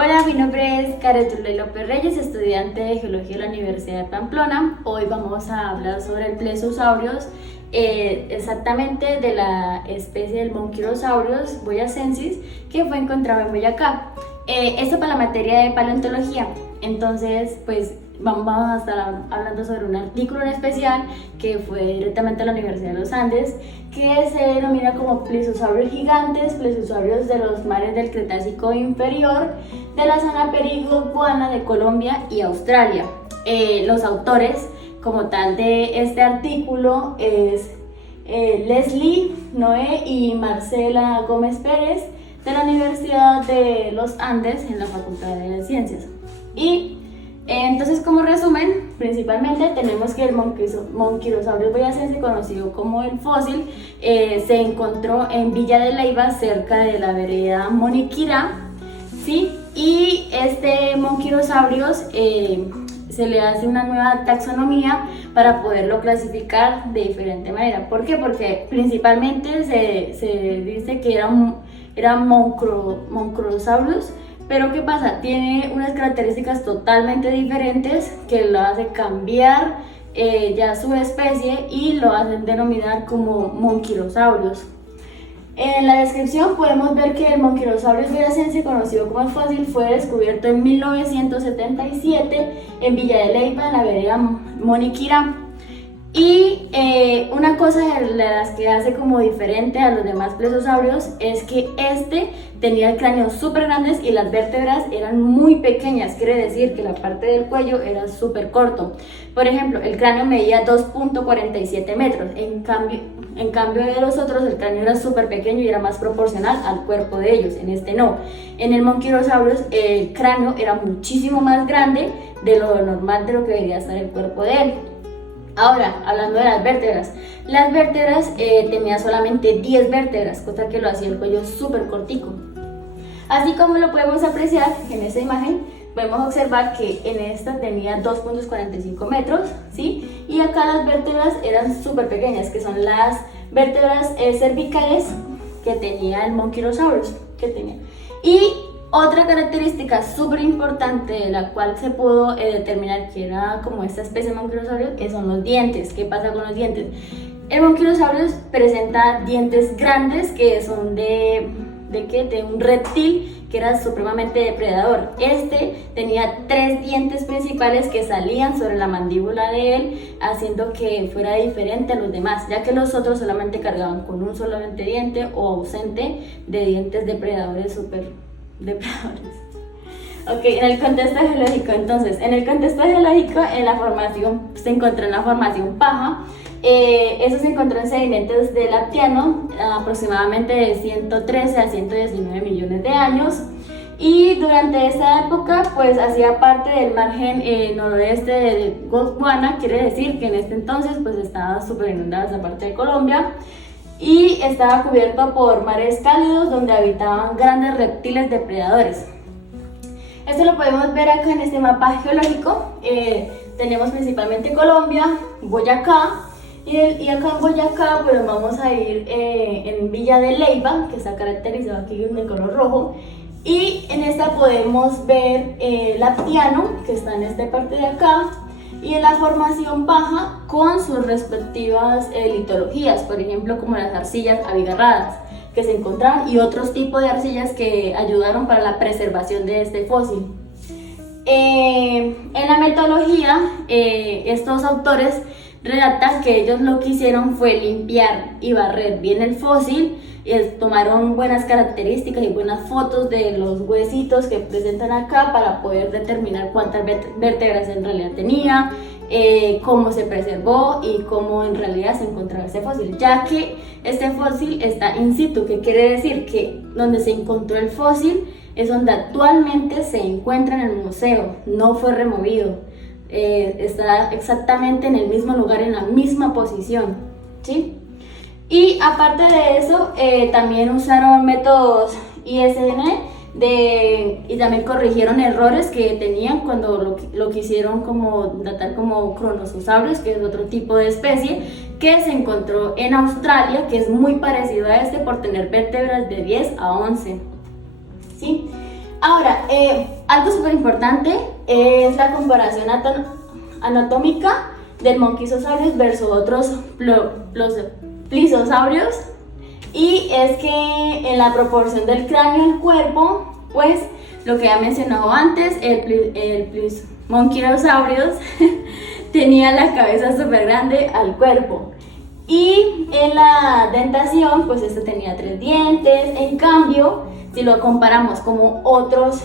Hola, mi nombre es Caretule López Reyes, estudiante de Geología de la Universidad de Pamplona. Hoy vamos a hablar sobre el Plesiosaurios, exactamente de la especie del Monquirosaurios boyacensis que fue encontrado en Boyacá. Esto para la materia de paleontología. Entonces, pues vamos a estar hablando sobre un artículo en especial que fue directamente a la Universidad de los Andes, que se denomina como plesiosaurios gigantes, plesiosaurios de los mares del Cretácico inferior, de la zona perigua de Colombia y Australia. Los autores como tal de este artículo es Leslie Noé y Marcela Gómez Pérez, de la Universidad de los Andes en la Facultad de Ciencias. Y entonces, como resumen, principalmente tenemos que el Monquirosaurios boyacensis, conocido como el fósil, se encontró en Villa de Leyva, cerca de la vereda Moniquirá, ¿sí? Y este Monquirosaurios se le hace una nueva taxonomía para poderlo clasificar de diferente manera. ¿Por qué? Porque principalmente se dice que era Monquirosaurios. Pero ¿qué pasa? Tiene unas características totalmente diferentes que lo hace cambiar ya su especie y lo hacen denominar como Monquirosaurios. En la descripción podemos ver que el Monquirosaurios boyacensis, conocido como el fósil, fue descubierto en 1977 en Villa de Leyva, en la vereda Moniquirá. Y una cosa de las que hace como diferente a los demás plesiosaurios es que este tenía el cráneo súper grandes y las vértebras eran muy pequeñas, quiere decir que la parte del cuello era súper corto. Por ejemplo, el cráneo medía 2.47 metros, en cambio de los otros el cráneo era súper pequeño y era más proporcional al cuerpo de ellos, en este no. En el Monquirosaurios el cráneo era muchísimo más grande de lo normal, de lo que debería estar el cuerpo de él. Ahora, hablando de las vértebras tenía solamente 10 vértebras, cosa que lo hacía el cuello súper cortico. Así como lo podemos apreciar en esta imagen, podemos observar que en esta tenía 2.45 metros, ¿sí? Y acá las vértebras eran súper pequeñas, que son las vértebras cervicales que tenía el Monquirosaurus. Y otra característica súper importante de la cual se pudo determinar que era como esta especie de Monquirosaurios son los dientes. ¿Qué pasa con los dientes? El Monquirosaurios presenta dientes grandes que son de un reptil que era supremamente depredador. Este tenía 3 dientes principales que salían sobre la mandíbula de él, haciendo que fuera diferente a los demás, ya que los otros solamente cargaban con un solamente diente o ausente de dientes depredadores depredadores. Ok, en el contexto geológico, entonces, en la formación, se encontró en la formación Paja. Eso se encontró en sedimentos del Aptiano, aproximadamente de 113 a 119 millones de años. Y durante esa época, pues hacía parte del margen noroeste de Gondwana, quiere decir que en este entonces, pues estaba súper inundada esa parte de Colombia. Y estaba cubierto por mares cálidos donde habitaban grandes reptiles depredadores. Esto lo podemos ver acá en este mapa geológico. Tenemos principalmente Colombia, Boyacá, y acá en Boyacá pues vamos a ir en Villa de Leyva, que está caracterizado aquí de color rojo, y en esta podemos ver el Aptiano, que está en esta parte de acá, y en la formación Paja con sus respectivas litologías, por ejemplo como las arcillas abigarradas que se encontraban y otros tipos de arcillas que ayudaron para la preservación de este fósil. En la metodología, estos autores redactan que ellos lo que hicieron fue limpiar y barrer bien el fósil, tomaron buenas características y buenas fotos de los huesitos que presentan acá para poder determinar cuántas vértebras en realidad tenía, cómo se preservó y cómo en realidad se encontraba este fósil, ya que este fósil está in situ, que quiere decir que donde se encontró el fósil es donde actualmente se encuentra en el museo, no fue removido, está exactamente en el mismo lugar, en la misma posición, ¿sí? Y aparte de eso, también usaron métodos ISN y también corrigieron errores que tenían cuando lo quisieron como datar como Kronososaurus, que es otro tipo de especie que se encontró en Australia, que es muy parecido a este por tener vértebras de 10 a 11. ¿Sí? Ahora, algo súper importante es la comparación anatómica del Monkeysosaurus versus otros los plisosaurios, y es que en la proporción del cráneo al cuerpo, pues lo que ya mencionado antes, el Monkeyrosaurus tenía la cabeza súper grande al cuerpo, y en la dentación pues este tenía 3 dientes. En cambio, si lo comparamos como otros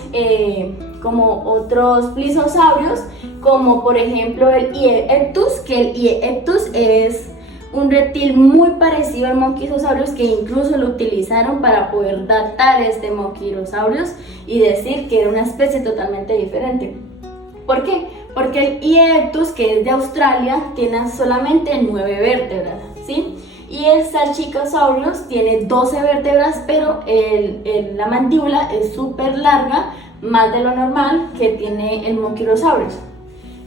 plisosaurios, como por ejemplo el Erectus, que el Erectus es un reptil muy parecido al Monkeysosaurus, que incluso lo utilizaron para poder datar este Monkeyrosaurus y decir que era una especie totalmente diferente. ¿Por qué? Porque el Erectus, que es de Australia, tiene solamente 9 vértebras, ¿sí? Y el Salchichosaurus tiene 12 vértebras, pero la mandíbula es súper larga, más de lo normal que tiene el Monkeyrosaurus.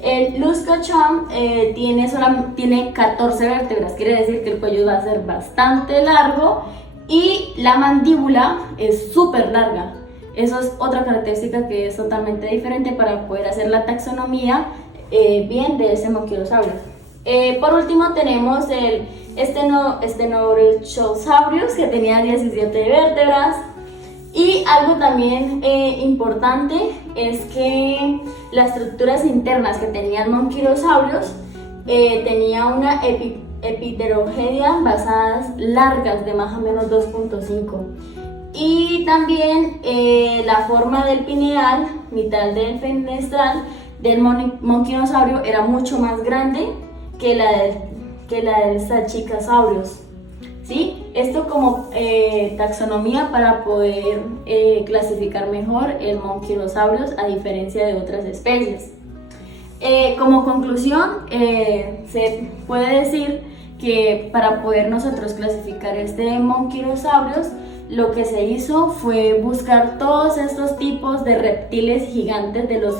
El Luscocham tiene 14 vértebras, quiere decir que el cuello va a ser bastante largo y la mandíbula es súper larga. Eso es otra característica que es totalmente diferente para poder hacer la taxonomía bien de ese Monkeyrosaurus. Por último tenemos el Stenosaurus, que tenía 17 vértebras. Y algo también importante es que las estructuras internas que tenía el Monkeyrosaurus tenía una epiterogedia basadas largas de más o menos 2.5. Y también la forma del pineal, mitad del fenestral del Monkeyrosaurus era mucho más grande que la del Salchichosaurus. ¿Sí? Esto como taxonomía para poder clasificar mejor el Monkeyrosaurus a diferencia de otras especies. Como conclusión, se puede decir que para poder nosotros clasificar este Monkeyrosaurus, lo que se hizo fue buscar todos estos tipos de reptiles gigantes de los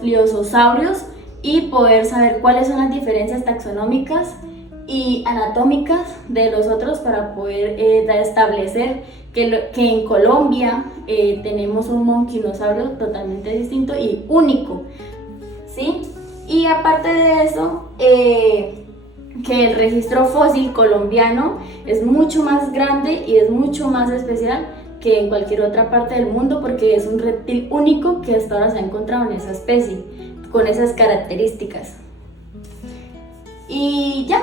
pliososaurios y poder saber cuáles son las diferencias taxonómicas y anatómicas de los otros para poder establecer que en Colombia tenemos un Monkeyrosaurus totalmente distinto y único, ¿sí? Y aparte de eso, que el registro fósil colombiano es mucho más grande y es mucho más especial que en cualquier otra parte del mundo, porque es un reptil único que hasta ahora se ha encontrado en esa especie, con esas características. Y ya.